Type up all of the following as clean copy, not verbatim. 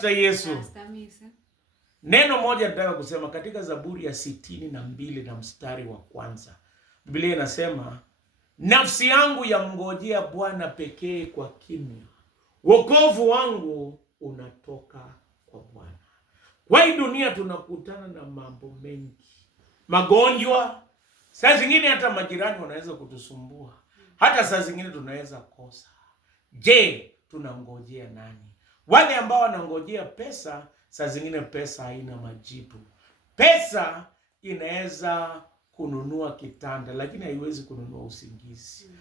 Yesu. Neno moja nataka kusema katika Zaburi ya 62 na mstari wa kwanza. Biblia inasema, nafsi yangu yamngojea Bwana pekee kwa kimya. Wokovu wangu unatoka kwa Bwana. Kwa hii dunia tunakutana na mambo mengi. Magonjwa, saa zingine hata majirani wanaweza kutusumbua. Hata saa zingine tunaweza kosa. Je, tunangojea nani? Wale ambao wanangojea pesa, saa zingine pesa haina majibu. Pesa inaweza kununua kitanda, lakini haiwezi kununua usingizi.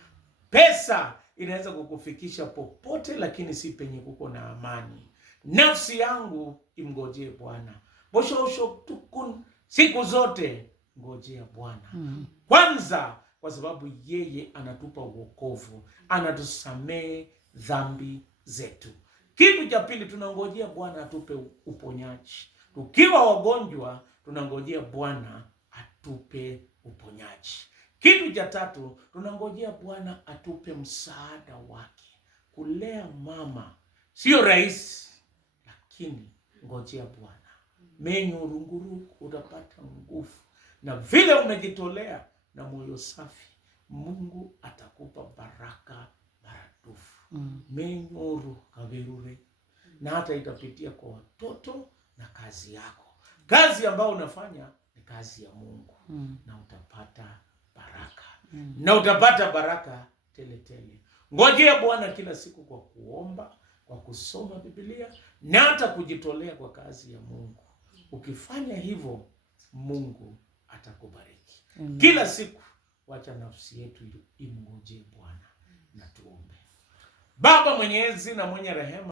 Pesa inaweza kukufikisha popote, lakini si penye kuko na amani. Nafsi yangu imngojee Bwana. Bosho tukun siku zote ngojea Bwana. Kwanza kwa sababu yeye anatupa wokovu, anatusamee dhambi zetu. Kitu cha pili, tunangojea Bwana atupe uponyaji. Tukiwa wagonjwa, tunangojea Bwana atupe uponyaji. Kitu cha tatu, tunangojea Bwana atupe msaada wake. Kulea mama sio rahisi, lakini ngojea Bwana. Menyu runguru utapata nguvu. Na vile umejitolea na moyo safi, Mungu atakupa baraka maradufu. Menyoru kaverure. Na hata itapitia kwa watoto na kazi yako. Kazi ambayo unafanya ni kazi ya Mungu. Na utapata baraka. Na utapata baraka tele tele. Ngojea Bwana kila siku kwa kuomba, kwa kusoma Biblia, na hata kujitolea kwa kazi ya Mungu. Ukifanya hivyo, Mungu atakubariki. Kila siku wacha nafsi yetu imngojee Bwana. Na tuombe. Baba mwenyezi na mwenye rehema,